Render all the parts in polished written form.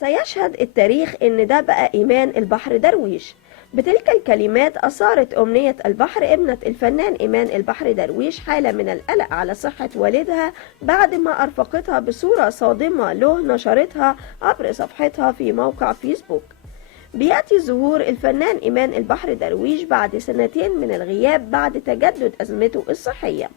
سيشهد التاريخ إن ده بقى إيمان البحر درويش. بتلك الكلمات أثارت أمنية البحر ابنة الفنان إيمان البحر درويش حالة من القلق على صحة والدها بعد ما أرفقتها بصورة صادمة له نشرتها عبر صفحتها في موقع فيسبوك. بيأتي ظهور الفنان إيمان البحر درويش بعد سنتين من الغياب بعد تجدد أزمته الصحية.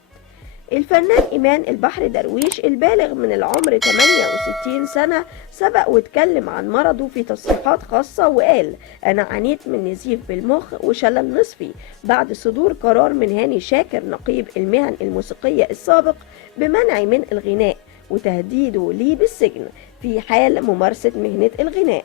الفنان إيمان البحر درويش البالغ من العمر 68 سنة سبق واتكلم عن مرضه في تصريحات خاصة وقال: أنا عانيت من نزيف بالمخ وشلل نصفي بعد صدور قرار من هاني شاكر نقيب المهن الموسيقية السابق بمنعي من الغناء وتهديده لي بالسجن في حال ممارسة مهنة الغناء.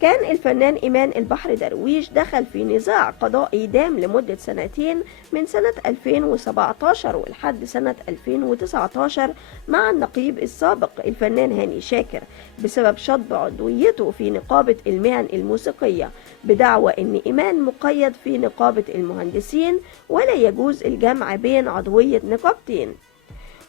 كان الفنان إيمان البحر درويش دخل في نزاع قضائي دام لمدة سنتين من سنة 2017 ولحد سنة 2019 مع النقيب السابق الفنان هاني شاكر بسبب شطب عضويته في نقابة المهن الموسيقية بدعوى أن إيمان مقيد في نقابة المهندسين ولا يجوز الجمع بين عضوية نقابتين.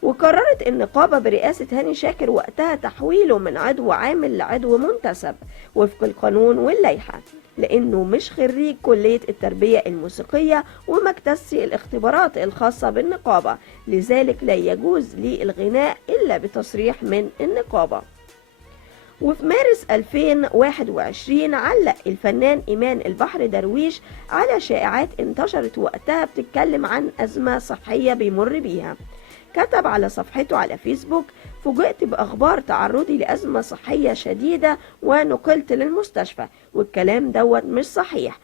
وقررت النقابة برئاسة هاني شاكر وقتها تحويله من عضو عامل لعضو منتسب وفق القانون واللائحة، لأنه مش خريج كلية التربية الموسيقية وما اجتازش الاختبارات الخاصة بالنقابة، لذلك لا يجوز لي الغناء إلا بتصريح من النقابة. وفي مارس 2021 علق الفنان إيمان البحر درويش على شائعات انتشرت وقتها بتتكلم عن أزمة صحية بيمر بيها. كتب على صفحته على فيسبوك: فوجئت بأخبار تعرضي لأزمة صحية شديدة ونقلت للمستشفى، والكلام دوت مش صحيح.